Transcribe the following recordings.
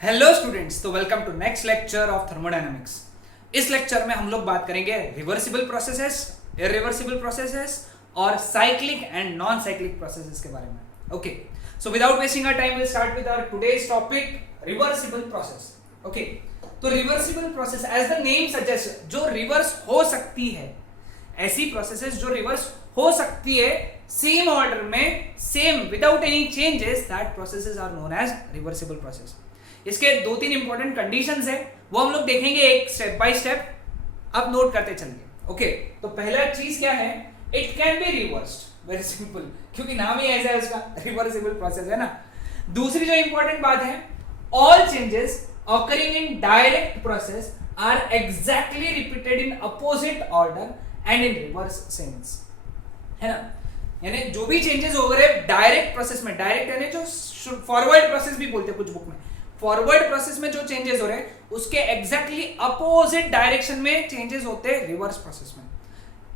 Hello students, तो welcome to next lecture of thermodynamics. इस lecture में हम लोग बात करेंगे रिवर्सिबल प्रोसेसेस, इरिवर्सिबल प्रोसेसेस और cyclic and non cyclic processes के बारे में। Okay, so without wasting our time will start with our today's topic, reversible process. Okay, तो reversible process as the name suggest, जो रिवर्स हो सकती है, ऐसी प्रोसेसेस जो रिवर्स हो सकती है सेम ऑर्डर में, same without any changes, that processes are known as reversible process. इसके दो तीन इंपॉर्टेंट कंडीशंस है, वो हम लोग देखेंगे एक स्टेप बाय स्टेप। अब नोट करते चलिए। ओके, तो पहला चीज क्या है, it can be reversed. Very simple, क्योंकि नाम ही ऐसा है उसका, रिवर्सिबल प्रोसेस है ना। दूसरी जो इंपॉर्टेंट बात है, all changes occurring in direct process are exactly repeated in opposite order and in reverse sense, है ना। यानी जो भी चेंजेस हो रहे डायरेक्ट प्रोसेस में, डायरेक्ट यानी जो फॉरवर्ड प्रोसेस भी बोलते हैं कुछ बुक में, फॉरवर्ड प्रोसेस में जो चेंजेस हो रहे हैं उसके एग्जैक्टली अपोजिट डायरेक्शन में चेंजेस होते हैं रिवर्स प्रोसेस में।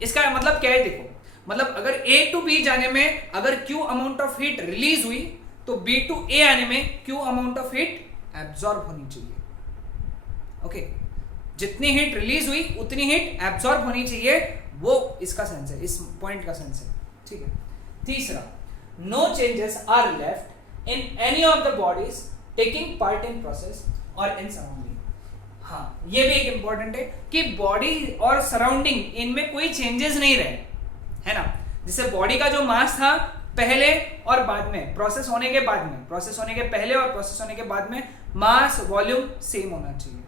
इसका मतलब क्या है, देखो, मतलब अगर A टू B जाने में अगर Q amount of heat release हुई, तो B टू A आने में Q amount of heat absorb होनी चाहिए। ओके, जितनी हीट रिलीज हुई उतनी हीट एब्जॉर्ब होनी चाहिए, वो इसका सेंस है, इस पॉइंट का सेंस है। ठीक है। तीसरा, no changes are left in any of the bodies taking part in process और इन सराउंडिंग। हाँ, ये भी एक इंपॉर्टेंट है कि बॉडी और सराउंडिंग इनमें कोई चेंजेस नहीं रहे, है ना। जैसे बॉडी का जो मास था पहले और बाद में, प्रोसेस होने के बाद में, प्रोसेस होने के पहले और प्रोसेस होने के बाद में मास वॉल्यूम सेम होना चाहिए,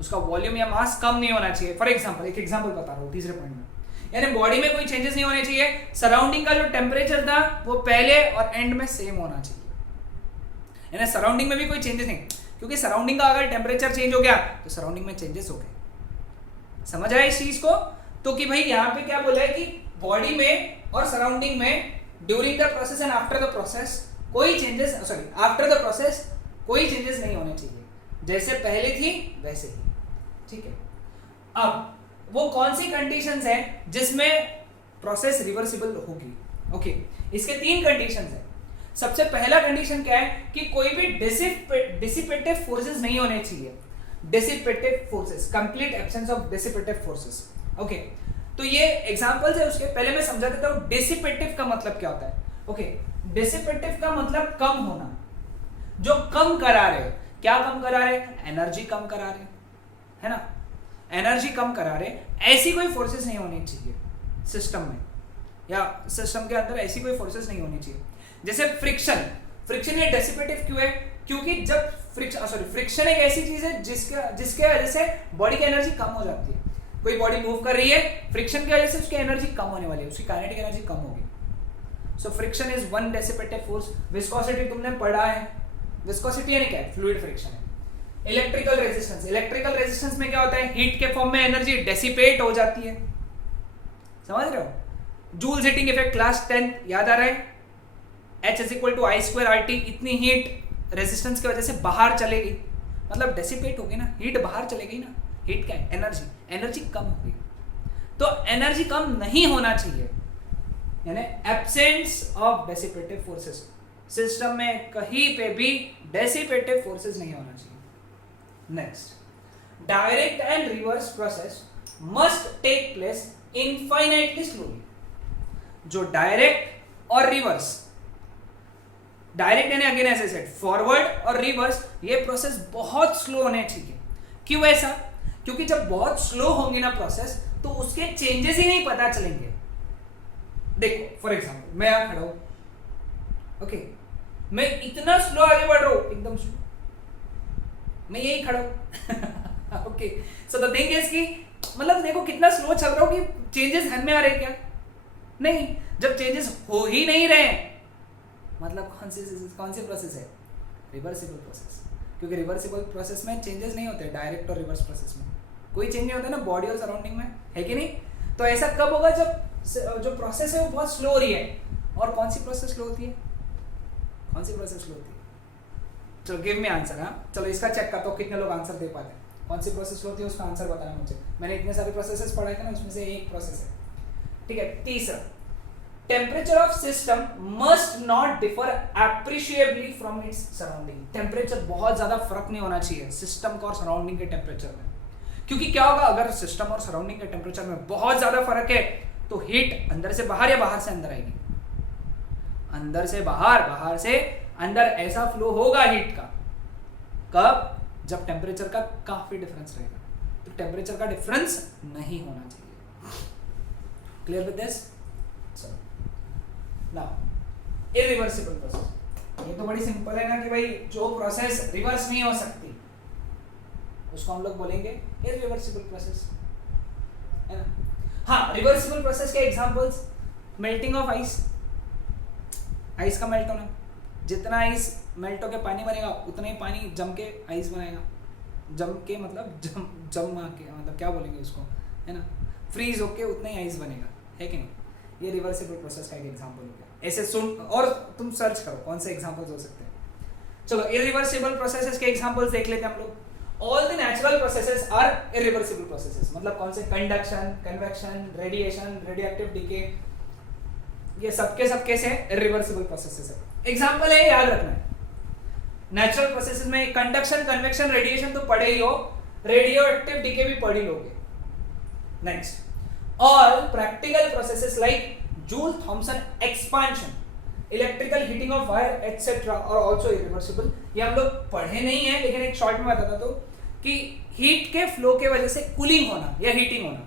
उसका वॉल्यूम या मास कम नहीं होना चाहिए। फॉर एग्जांपल, एक एग्जांपल बता रहा हूँ तीसरे पॉइंट में, यानी बॉडी में कोई चेंजेस नहीं होने चाहिए, सराउंडिंग का जो टेम्परेचर था वो पहले और एंड में सेम होना चाहिए, यानी सराउंडिंग में भी कोई चेंजेस नहीं, क्योंकि सराउंडिंग का अगर टेम्परेचर चेंज हो गया तो सराउंडिंग में चेंजेस हो गए। समझ आया इस चीज को? तो कि भाई यहाँ पे क्या बोला है कि बॉडी में और सराउंडिंग में during the process and after the process कोई changes, sorry after the process कोई चेंजेस नहीं होने चाहिए, जैसे पहले थी वैसे ही। ठीक है। अब वो कौन सी कंडीशंस हैं जिसमें प्रोसेस रिवर्सिबल होगी? ओके, इसके तीन कंडीशंस हैं। सबसे पहला कंडीशन क्या है कि कोई भी डिसिपेटिव फोर्सेस नहीं होने चाहिए। Dissipative forces, complete absence of dissipative forces. Okay, तो ये एग्जांपल्स है उसके, पहले मैं समझा देता हूं डिसिपेटिव का मतलब क्या होता है। ओके, डिसिपेटिव का मतलब कम होना, जो कम करा रहे। क्या कम करा रहे? एनर्जी कम करा रहे, है ना, एनर्जी कम करा रहे। ऐसी कोई फोर्सेस नहीं होनी चाहिए सिस्टम में, या सिस्टम के अंदर ऐसी कोई फोर्सेस नहीं होनी चाहिए। जैसे फ्रिक्शन, फ्रिक्शन ये डेसिपेटिव क्यों है? क्योंकि जब फ्रिक्शन एक ऐसी चीज है जिसके वजह से बॉडी की एनर्जी कम हो जाती है। कोई बॉडी मूव कर रही है, फ्रिक्शन की वजह से उसकी एनर्जी कम होने वाली है, उसकी काइनेटिक एनर्जी कम होगी। So friction is one dissipative force. Viscosity तुमने पढ़ा है, विस्कोसिटी यानी क्या है? फ्लूइड फ्रिक्शन है। इलेक्ट्रिकल रेजिस्टेंस, इलेक्ट्रिकल रेजिस्टेंस में क्या होता है? हीट के फॉर्म में एनर्जी डेसिपेट हो जाती है। समझ रहे हो? जूल्स हीटिंग इफेक्ट क्लास 10 याद आ रहा है? H is equal to I square R T. इतनी हीट रेजिस्टेंस की वजह से बाहर चलेगी, मतलब डेसिपेट होगी ना, हीट बाहर चलेगी ना। हीट क्या है? एनर्जी, एनर्जी कम होगी। तो एनर्जी कम नहीं होना चाहिए, यानी absence of dissipative forces. System में कहीं पे भी डेसिपेटिव फोर्सेस नहीं होना चाहिए। Next, direct and reverse process must take place infinitely slowly. जो डायरेक्ट और रिवर्स, डायरेक्ट यानी अगेन ऐसे सेट, फॉरवर्ड और रिवर्स, ये प्रोसेस बहुत स्लो होने चाहिए। क्यों ऐसा? क्योंकि जब बहुत स्लो होंगे ना प्रोसेस, तो उसके चेंजेस ही नहीं पता चलेंगे। देखो फॉर एग्जांपल, मैं यहां खड़ा हूं, ओके, मैं इतना स्लो आगे बढ़ रहा हूं, एकदम स्लो, मैं यही खड़ा हूं। Okay, so the thing is कि मतलब देखो कितना स्लो चल रहा हूं कि चेंजेस ध्यान में आ रहे क्या? नहीं। जब चेंजेस हो ही नहीं रहे, मतलब कौन सी प्रोसेस है? Reversible process. क्योंकि रिवर्सिबल प्रोसेस में चेंजेस नहीं होते, डायरेक्ट और रिवर्स प्रोसेस में कोई चेंज नहीं होता ना बॉडी और सराउंडिंग में, है कि नहीं? तो ऐसा कब होगा? जब जो प्रोसेस है वो बहुत स्लो हो रही है। और कौन सी प्रोसेस स्लो होती है? कौन सी प्रोसेस स्लो होती है? चलो गिव मी आंसर। हाँ, चलो इसका चेक करता हूँ कितने लोग आंसर दे पाते हैं। कौन सी प्रोसेस स्लो होती है उसका आंसर बताना मुझे। मैंने इतने सारे प्रोसेसेस पढ़ाए थे ना, उसमें से एक प्रोसेस है। ठीक है। तीसरा, temperature of system must not differ appreciably from its surrounding. Temperature बहुत ज्यादा फर्क नहीं होना चाहिए सिस्टम का और सराउंडिंग के टेम्परेचर में, क्योंकि क्या होगा अगर सिस्टम और सराउंडिंग के टेम्परेचर में बहुत ज्यादा फर्क है तो हीट अंदर से बाहर या बाहर से अंदर आएगी, अंदर से बाहर, बाहर से अंदर, ऐसा फ्लो होगा हीट का। कब? जब टेम्परेचर का काफी डिफरेंस रहेगा। तो टेम्परेचर का डिफरेंस नहीं होना चाहिए। Clear with this? Now irreversible process, ये तो बड़ी सिंपल है ना कि भाई जो प्रोसेस रिवर्स नहीं हो सकती उसको हम लोग बोलेंगे इरिवर्सिबल प्रोसेस, है ना। हाँ, रिवर्सिबल प्रोसेस के examples, melting of ice, ice का मेल्ट होना, जितना आइस मेल्ट होकर पानी बनेगा उतना ही पानी जम के आइस बनाएगा। जम के मतलब जम के मतलब क्या बोलेंगे उसको, है ना, फ्रीज होके उतना ही आइस बनेगा, है कि नहीं। ये रिवर्सिबल प्रोसेस का एक एग्जांपल हो गया। ऐसे सुन और तुम सर्च करो कौन से एग्जांपल्स हो सकते हैं। चलो इरिवर्सिबल प्रोसेसेस के एग्जांपल्स देख लेते हैं हम लोग। All the natural processes are irreversible processes, मतलब कौन से? Conduction, convection, radiation, radioactive decay, ये सबके से इरिवर्सिबल प्रोसेसेस है। एग्जांपल है, याद रखना है। नेचुरल प्रोसेसेस में कंडक्शन, कन्वेक्शन, रेडिएशन तो पढ़े ही हो, रेडियोएक्टिव डीके भी पढ़ ही लोगे। Next, all practical processes like Joule-Thomson expansion, electrical heating of wire etc. are also irreversible। ये हम लोग पढ़े नहीं है लेकिन एक शॉर्ट में बताता तो कि हीट के फ्लो के वजह से कूलिंग होना या हीटिंग होना,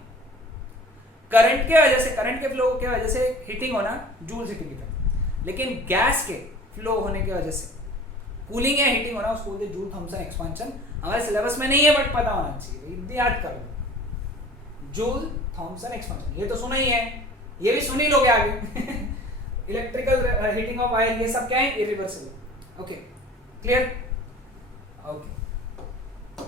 करंट के वजह से, करंट के फ्लो के वजह से हीटिंग होना जूल हीटिंग इफेक्ट, लेकिन गैस के फ्लो होने की वजह से कूलिंग या हीटिंग होना उसको बोलते हैं जूल थॉमसन एक्सपेंशन। हमारे सिलेबस में नहीं है बट पता होना चाहिए, याद कर लो जूल थॉमसन एक्सपेंशन, ये तो सुना ही है, ये भी सुन ही लोगे आगे। इलेक्ट्रिकल हीटिंग ऑफ वायर, ये सब क्या है? Irreversible. Okay, clear? Okay,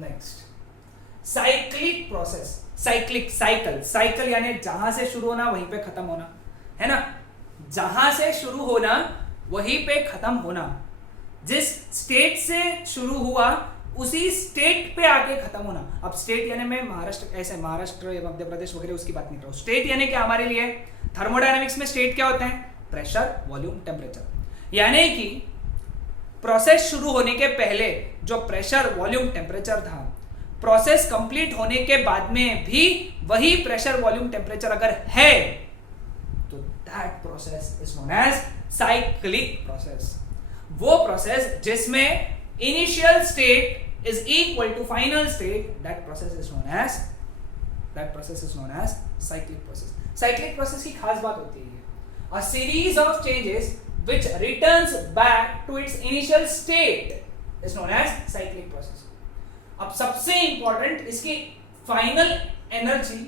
next cyclic process. Cyclic, cycle यानी जहां से शुरू होना वहीं पे खत्म होना, है ना। जहां से शुरू होना वहीं पे खत्म होना, जिस स्टेट से शुरू हुआ उसी स्टेट पे आके खत्म होना। अब स्टेट यानी मैं महाराष्ट्र, ऐसे महाराष्ट्र या मध्य प्रदेश वगैरह उसकी बात नहीं कर रहा हूं। स्टेट यानी क्या हमारे लिए? थर्मोडायनामिक्स में स्टेट क्या होते हैं? Pressure, volume, temperature. यानी कि प्रोसेस शुरू होने के पहले जो प्रेशर, वॉल्यूम, टेम्परेचर था, प्रोसेस कंप्लीट होने के बाद में भी वही प्रेशर, वॉल्यूम, टेम्परेचर अगर है तो that process is known as cyclic process. वो प्रोसेस जिसमें initial state is equal to final state, that process is known as cyclic process। cyclic process की खास बात होती है a series of changes which returns back to its initial state is known as cyclic process। अब सबसे important, इसकी final energy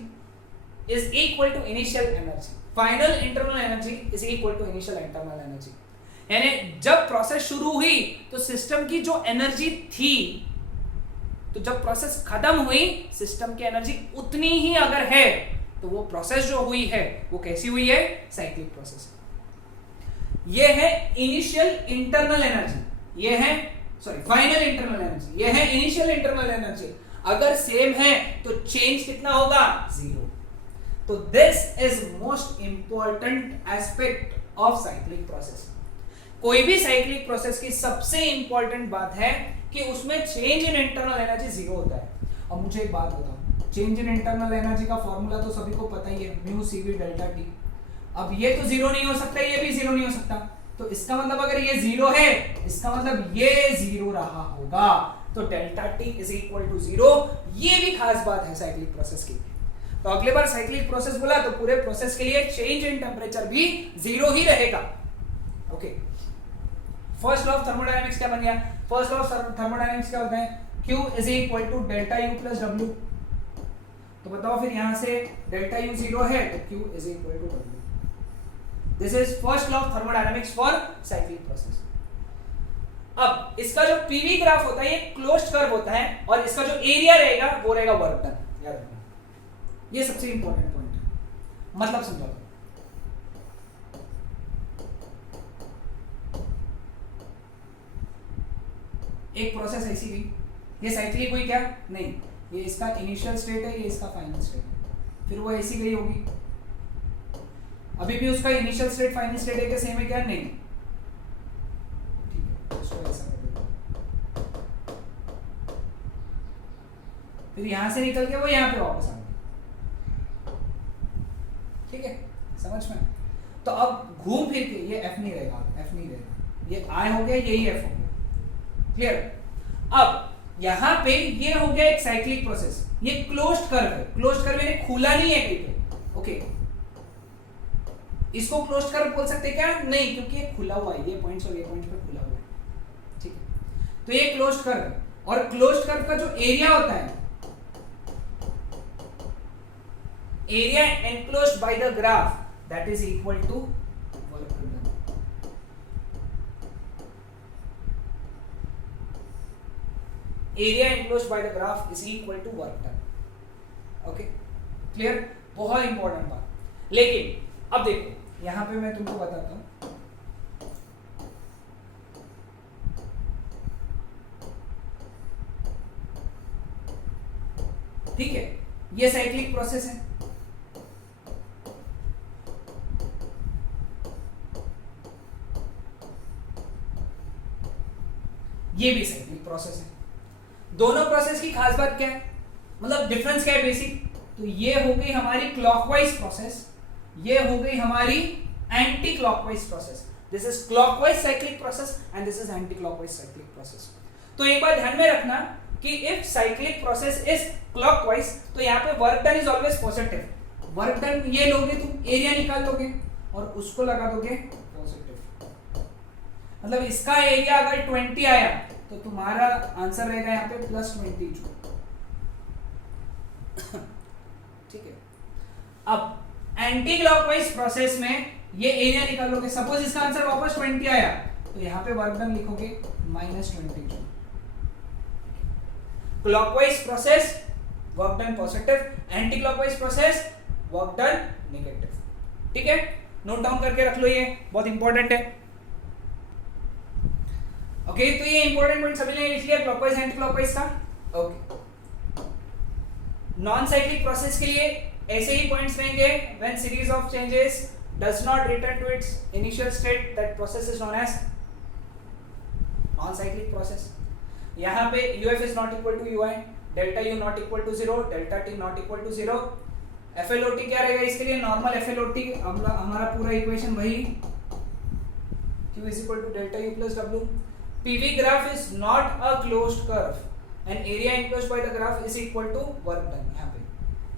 is equal to initial energy, final internal energy is equal to initial internal energy। यानी जब process शुरू हुई तो system की जो एनर्जी थी, तो जब प्रोसेस खत्म हुई सिस्टम की एनर्जी उतनी ही अगर है तो वो प्रोसेस जो हुई है वो कैसी हुई है? Cyclic process. ये है इनिशियल इंटरनल एनर्जी, ये है फाइनल इंटरनल एनर्जी, ये है इनिशियल इंटरनल एनर्जी। अगर सेम है तो चेंज कितना होगा? 0। तो this is most important aspect of cyclic process. कोई भी साइक्लिक प्रोसेस की सबसे इंपॉर्टेंट बात है कि उसमें चेंज इन इंटरनल एनर्जी 0 होता है। अब मुझे एक बात बताओ, चेंज इन इंटरनल एनर्जी का फॉर्मूला तो सभी को पता ही है, म्यू CV डेल्टा टी। अब ये तो 0 नहीं हो सकता, ये भी 0 नहीं हो सकता, तो इसका मतलब अगर ये 0 है इसका मतलब ये 0 रहा होगा, तो delta T is equal to 0। ये भी खास बात है साइक्लिक प्रोसेस की। तो अगली बार साइक्लिक प्रोसेस बोला तो पूरे प्रोसेस के लिए चेंज इन टेम्परेचर भी 0 ही रहेगा। Okay, first law of thermodynamics क्या बन गया? फर्स्ट लॉ ऑफ थर्मोडायनामिक्स क्या होता है? Q is equal to delta U plus W। तो बताओ फिर यहां से डेल्टा U 0 है तो Q is equal to W। This is first law of thermodynamics for cyclic process. अब इसका जो पीवी ग्राफ होता है ये क्लोज्ड कर्व होता है और इसका जो एरिया रहेगा वो रहेगा वर्क डन। याद रखना, ये सबसे इंपॉर्टेंट पॉइंट है। मतलब समझो, एक प्रोसेस ऐसी हुई, ये साइक्लिक हुई क्या? नहीं, ये इसका इनिशियल स्टेट है, ये इसका फाइनल स्टेट है, फिर वो ऐसी गई होगी, अभी भी उसका इनिशियल स्टेट फाइनल स्टेट है क्या, सेम है क्या, नहीं, ठीक है, उसको ऐसा कर देते हैं। फिर यहां से निकल के वो यहां पे वापस आ गया, ठीक है, समझ में। तो अब घूम फिर के ये एफ नहीं रहेगा, एफ नहीं रहेगा, ये आई हो गया, यही एफ हो गया, क्लियर। अब यहां पे ये हो गया एक साइक्लिक प्रोसेस, ये क्लोज्ड कर्व है, क्लोज्ड कर्व यानी खुला नहीं है कहीं पे, ओके। इसको क्लोज्ड कर्व बोल सकते क्या, नहीं, क्योंकि ये खुला हुआ है, ये पॉइंट्स और ये पॉइंट्स पे खुला हुआ है, ठीक है। तो ये क्लोज्ड कर्व है, और क्लोज्ड कर्व का जो एरिया होता है, area enclosed by the graph, that is equal to work done. Area enclosed by the graph is equal to work done, okay, clear, बहुत इंपॉर्टेंट बात। लेकिन अब देखो यहां पे मैं तुमको बताता हूं, ठीक है, ये साइक्लिक प्रोसेस है, ये भी साइक्लिक प्रोसेस है। दोनों प्रोसेस की खास बात क्या है, मतलब डिफरेंस क्या है बेसिक, तो ये हो गई हमारी क्लॉकवाइज प्रोसेस, ये हो गई हमारी anti clockwise process. This is clockwise cyclic process and this is anti clockwise cyclic process. तो एक बात ध्यान में रखना कि if cyclic process is clockwise, तो यहाँ पे work done is always positive. Work done ये लोगे तुम, एरिया निकाल लोगे और उसको लगा दोगे पॉजिटिव, मतलब इसका एरिया अगर 20 आया तो तुम्हारा आंसर रहेगा यहाँ पे +20 जूल, ठीक है। अब एंटी क्लॉकवाइज प्रोसेस में ये एरिया निकालोगे, सपोज इसका आंसर वापस 20 आया तो यहाँ पे वर्क डन लिखोगे -20 joule. Clockwise process work done positive, anti clockwise process work done negative, ठीक है, नोट डाउन करके रख लो, ये बहुत इंपॉर्टेंट है, ओके। तो ये इंपॉर्टेंट पॉइंट सभी ने लिख लिया क्लॉकवाइज एंटी क्लॉकवाइज का, ओके। नॉन साइक्लिक प्रोसेस के लिए ऐसे ही पॉइंट्स रहेंगे, when series of changes does not return to its initial state, that process is known as non cyclic process. यहाँ पे uf is not equal to ui, delta u not equal to 0, delta t not equal to 0, FLOT क्या रहेगा इसके लिए, normal FLOT, हमारा पूरा equation वही, q is equal to delta u plus w। PV graph is not a closed curve and area enclosed by the graph is equal to work done।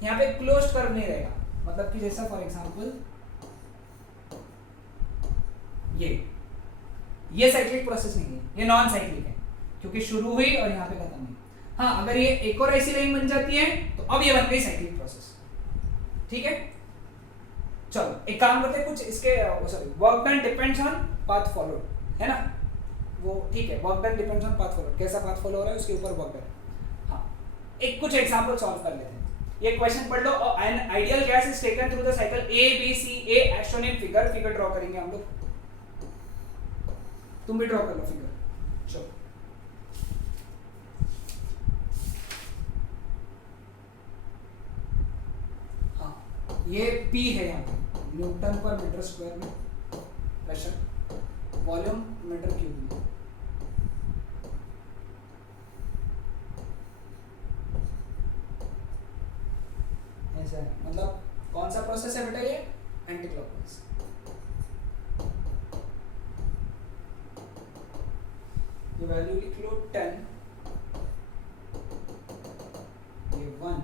यहाँ पे closed curve नहीं रहेगा, मतलब कि जैसा फॉर एग्जांपल ये cyclic process नहीं है, ये नॉन साइक्लिक है, क्योंकि शुरू हुई और यहाँ पे खत्म हुई। हाँ, अगर ये एक और ऐसी लाइन बन जाती है तो अब ये बन गई साइक्लिक प्रोसेस, ठीक है। चलो एक काम करते हैं, कुछ इसके sorry, work done depends on path followed, है ना, वो ठीक है, work done depends on path followed, कैसा पाथ फॉलो हो रहा है उसके ऊपर वर्क डन। हाँ, एक कुछ एग्जांपल सॉल्व कर लेते हैं। ये क्वेश्चन पढ़ लो, an ideal gas is taken through the cycle A B C A as shown in figure draw करेंगे हम लोग, तुम भी ड्रॉ कर लो फिगर, चलो। ये P है यहाँ पे न्यूटन पर मीटर स्क्वायर में प्रेशर, वॉल्यूम मीटर क्यूब में, ऐसा है, मतलब कौन सा प्रोसेस है बेटा, ये एंटी क्लॉकवाइज। ये वैल्यू लिख लो 10, ये 1,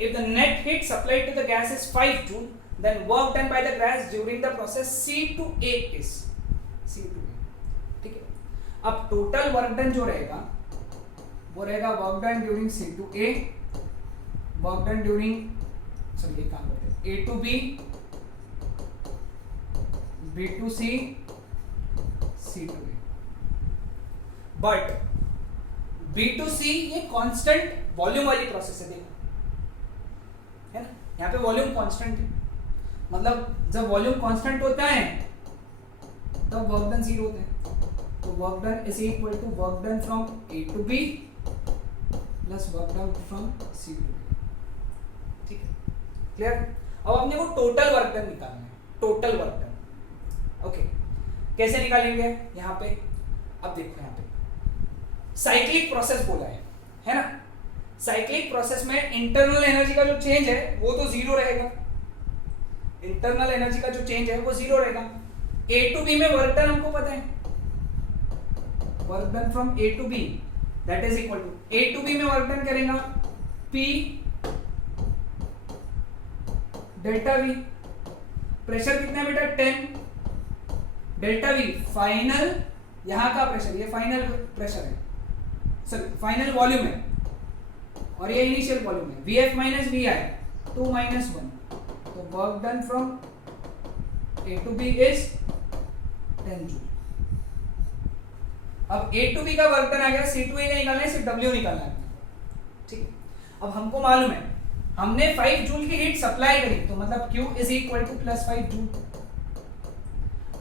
if the net heat supplied to the gas is 5 joule, then work done by the gas during the process C to A is C to A, ठीक है। अब टोटल वर्क डन जो रहेगा वो रहेगा work done during C to A, work done during, चलिए काम करते हैं, A to B, B to C, C to A। But B to C ये कांस्टेंट वॉल्यूम वाली प्रोसेस है, देखो है ना, यहाँ पे वॉल्यूम कांस्टेंट है, मतलब जब वॉल्यूम कांस्टेंट होता है तब वर्क डन 0 होता है, तो work done is equal to work done from A to B plus work done from C to B, clear? अब अपने को टोटल वर्क डन निकालना है, टोटल वर्क डन। ओके, कैसे निकालेंगे? यहाँ पे अब देखो, यहाँ पे साइक्लिक प्रोसेस बोला है ना? साइक्लिक प्रोसेस में इंटरनल एनर्जी का जो चेंज है वो तो जीरो रहेगा, इंटरनल एनर्जी का जो चेंज है वो जीरो रहेगा। ए टू बी में वर्क डन हमको पता है, work done from A to B that is equal to, A to B में वर्क डन करेगा पी डेल्टा वी। प्रेशर कितना है बेटा? 10 डेल्टा वी फाइनल, यहां का प्रेशर, ये फाइनल प्रेशर है, सॉरी फाइनल वॉल्यूम है, और ये इनिशियल वॉल्यूम है। Vf minus V I 2 minus 1, तो work done from A to B is 10 joule. अब A to B का वर्क डन आ गया, C2A का निकालना है, सिर्फ W निकालना है, ठीक है? अब हमको मालूम है हमने 5 जूल की हीट सप्लाई करी, तो मतलब Q is equal two plus 5 joule.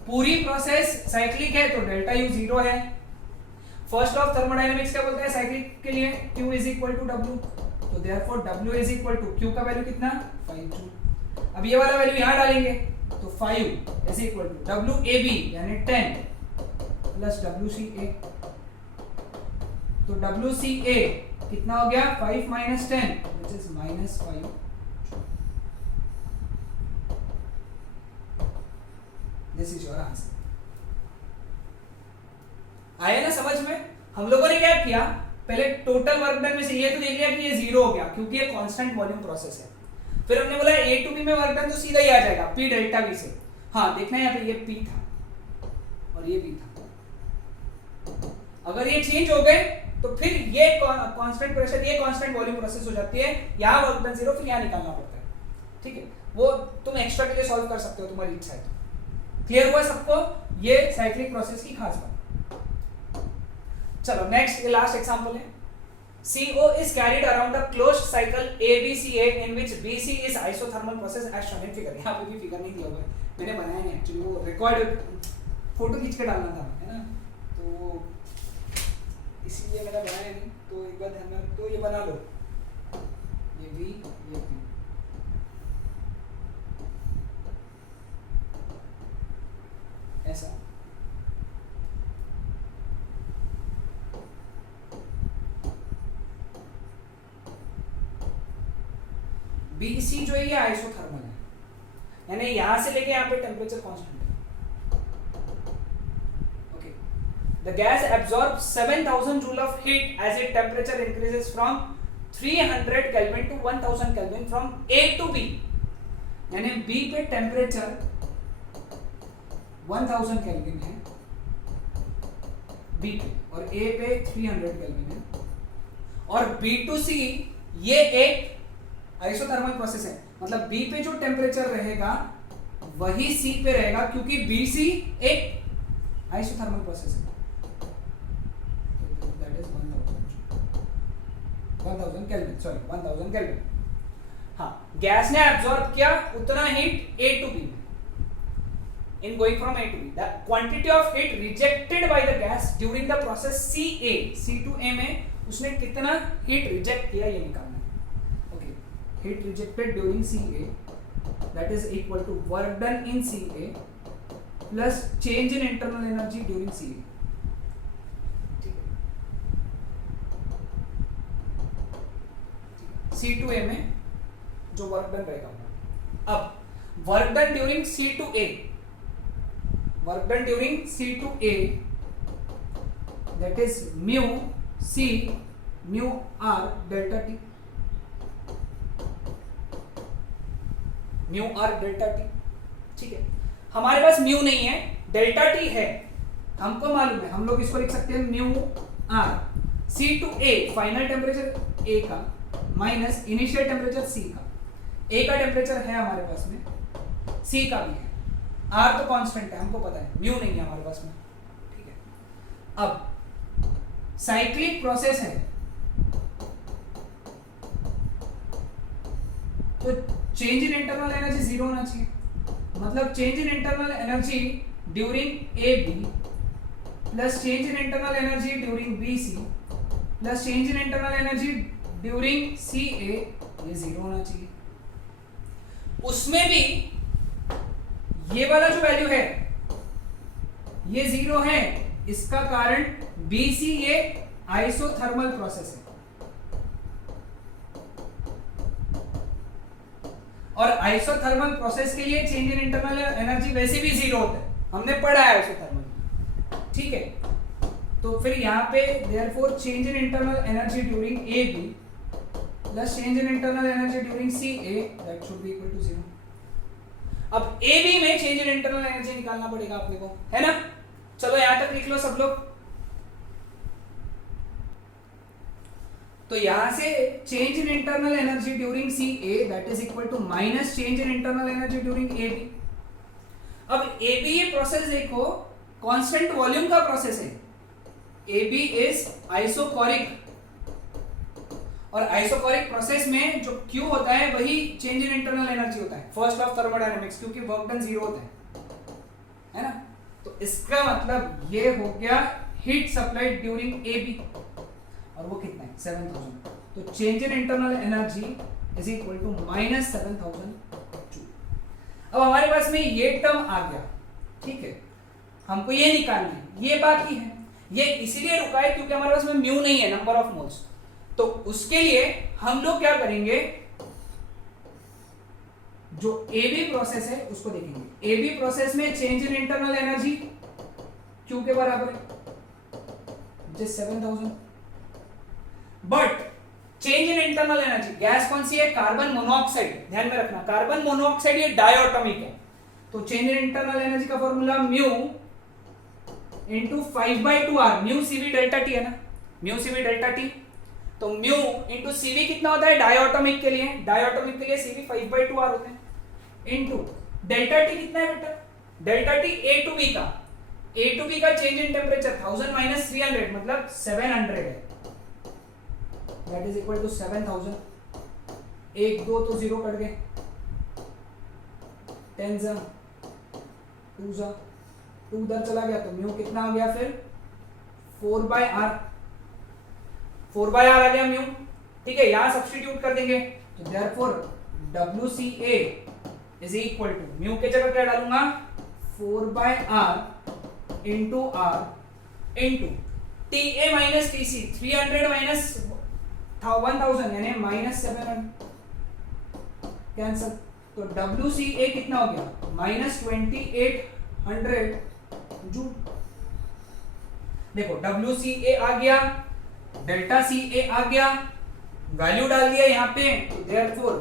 पूरी प्रोसेस साइक्लिक है तो डेल्टा U 0 है। फर्स्ट लॉ ऑफ थर्मोडायनेमिक्स क्या बोलता है साइक्लिक के लिए? Q is equal to W, तो therefore W is equal to, Q का वैल्यू कितना? 5 जूल। अब ये वाला वैल्यू यहां डालेंगे तो 5 इज इक्वल टू WAB यानी 10 प्लस WCA, तो WCA कितना हो गया? 5 minus 10 which is minus 5। This is your answer. आया ना समझ में? हम लोगों ने क्या किया, पहले टोटल वर्क डन में से ये तो देख लिया कि ये जीरो हो गया क्योंकि ये कांस्टेंट वॉल्यूम प्रोसेस है। फिर हमने बोला ए टू बी में वर्क डन तो सीधा ही आ जाएगा पी डेल्टा वी से। हाँ देखना यहाँ पे ये पी था और ये बी था, अगर ये चेंज हो गए तो फिर ये कांस्टेंट प्रेशर, ये कांस्टेंट वॉल्यूम प्रोसेस हो जाती है। यहाँ वर्क डन जीरो, फिर यहाँ निकालना पड़ता है, ठीक है? वो तुम एक्स्ट्रा के लिए सॉल्व कर सकते हो, तुम्हारी इच्छा है। क्लियर हुआ सबको? ये साइक्लिक प्रोसेस की खास बात। चलो नेक्स्ट, ये लास्ट एग्जांपल है। CO is carried around a closed cycle ABCA in which BC is isothermal process as shown in figure। यहाँ पे भी फिगर नहीं दिया हुआ है, मैंने बनाया नहीं एक्चुअली, वो रिकॉर्ड फोटो खींच के डालना था, है ना? तो इसीलिए मैंने बनाया नहीं, तो एक बार ध्यान में, तो ये बना लो, ये B ये B। ऐसा BC जो है ये आइसोथर्मल है, यानी यहां से लेके यहां पे टेम्परेचर कांस्टेंट है। Okay, the gas absorbs 7000 joule of heat as it temperature increases from 300 kelvin to 1000 kelvin from A to B, यानी B पे टेम्परेचर 1000 केल्विन है B पे, और A पे 300 केल्विन है, और B टू C ये एक आइसोथर्मल प्रोसेस है, मतलब B पे जो टेम्परेचर रहेगा वही C पे रहेगा क्योंकि BC एक आइसोथर्मल प्रोसेस है। That is 1000 kelvin, sorry 1000 kelvin. हाँ, गैस ने एब्सॉर्ब किया उतना हीट A टू B में, in going from A to B, the quantity of heat rejected by the gas during the process CA, C to A में उसने कितना heat reject किया ये निकालना है। Okay, heat rejected during CA that is equal to work done in CA plus change in internal energy during CA। ठीक है, C to A में जो वर्क डन रहेगा। अब work done during C to A, work done during C to A, that is mu C mu R delta T, mu R delta T। ठीक है, हमारे पास mu नहीं है, डेल्टा T है, हमको मालूम है, हम लोग इसको लिख सकते हैं mu R C to A, final temperature A का माइनस इनिशियल टेम्परेचर C का। A का टेम्परेचर है हमारे पास में, C का भी है, R तो कांस्टेंट है हमको पता है, म्यू नहीं है हमारे पास में, ठीक है? अब साइक्लिक प्रोसेस है तो change in internal energy zero होना चाहिए, मतलब change in internal energy during AB plus change in internal energy during BC plus change in internal energy during CA, ये जीरो होना चाहिए। उसमें भी ये वाला जो वैल्यू है ये 0 है, इसका कारण BC ये आइसोथर्मल प्रोसेस है, और आइसोथर्मल प्रोसेस के लिए चेंज इन इंटरनल एनर्जी वैसे भी 0 होता है, हमने पढ़ा है आइसोथर्मल, ठीक है। तो फिर यहाँ पे therefore change in internal energy during AB plus change in internal energy during CA that should be equal to 0। अब AB में चेंज इन इंटरनल एनर्जी निकालना पड़ेगा अपने को, है ना। चलो यहां तक लिख लो सब लोग। तो यहां से change in internal energy during CA that is equal to minus change in internal energy during AB। अब AB ये प्रोसेस देखो कांस्टेंट वॉल्यूम का प्रोसेस है, AB इज आइसोकोरिक, और आइसोकोरिक प्रोसेस में जो Q होता है वही चेंज इन इंटरनल एनर्जी होता है, फर्स्ट लॉ ऑफ थर्मोडायनेमिक्स, क्योंकि वर्क डन 0 होता है ना। तो इसका मतलब ये हो गया हीट सप्लाइड ड्यूरिंग AB, और वो कितना है 7000। तो change in internal energy is equal to minus 7000 joule. अब हमारे पास में ये टर्म आ गया, ठीक है, हमको ये निकालना है, ये बाकी है, ये इसीलिए रुका है क्योंकि हमारे पास में म्यू नहीं है, नंबर ऑफ मोल्स। तो उसके लिए हम लोग क्या करेंगे, जो AB प्रोसेस है उसको देखेंगे। AB प्रोसेस में change in internal energy Q के बराबर है जिस 7000, but change in internal energy gas कौन सी है, कार्बन मोनोऑक्साइड, ध्यान में रखना कार्बन मोनोऑक्साइड ये डायटोमिक है। तो चेंज इन इंटरनल एनर्जी का formula mu into 5/2R, mu CV delta T है ना, म्यू CV डेल्टा टी। तो म्यू इंटू CV कितना होता है डायटोमिक के लिए, डायटोमिक के लिए CV 5/2R होते हैं, इंटू डेल्टा टी कितना है बेटा, delta T A to B का, A to B का चेंज इन टेम्परेचर 1000 माइनस 300 मतलब 700 है, दैट इज इक्वल टू 7000। 1 2 तो 0 कट गए, 10 जा 2 जा 2 उधर चला गया, तो म्यू कितना आ गया फिर 4/R, 4/R आ गया म्यू, ठीक है। यहां सब्स्टिट्यूट कर देंगे, तो therefore WCA is equal to mu के जगह क्या डालूंगा 4/R into R into TA minus TC, 300 minus 1000 यानी माइनस 700, कैंसल। तो WCA कितना हो गया माइनस 2800 जूल। देखो WCA आ गया, डेल्टा CA आ गया, वैल्यू डाल दिया यहाँ पे, तो therefore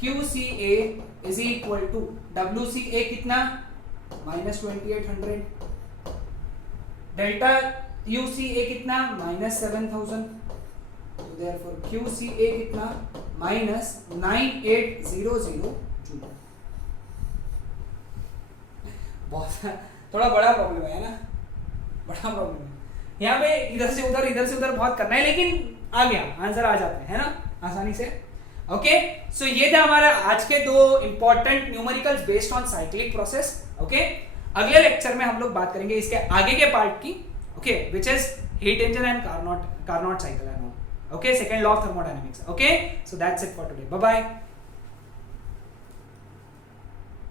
QCA is equal to WCA कितना माइनस 2800, डेल्टा UCA कितना माइनस 7000, तो देयरफॉर QCA कितना माइनस 9800 जूल। बहुत थोड़ा बड़ा प्रॉब्लम है ना, बड़ा प्रॉब्लम है यहाँ पे, इधर से उधर बहुत करना है, लेकिन आ गया आंसर, आ जाता है ना आसानी से। ओके, सो ये थे हमारे आज के 2 important numericals based on cyclic process. Okay, अगले लेक्चर में हम लोग बात करेंगे इसके आगे के पार्ट की, okay, which is heat engine and Carnot cycle and all. Okay, second law of thermodynamics. Okay, so that's it for today. Bye bye.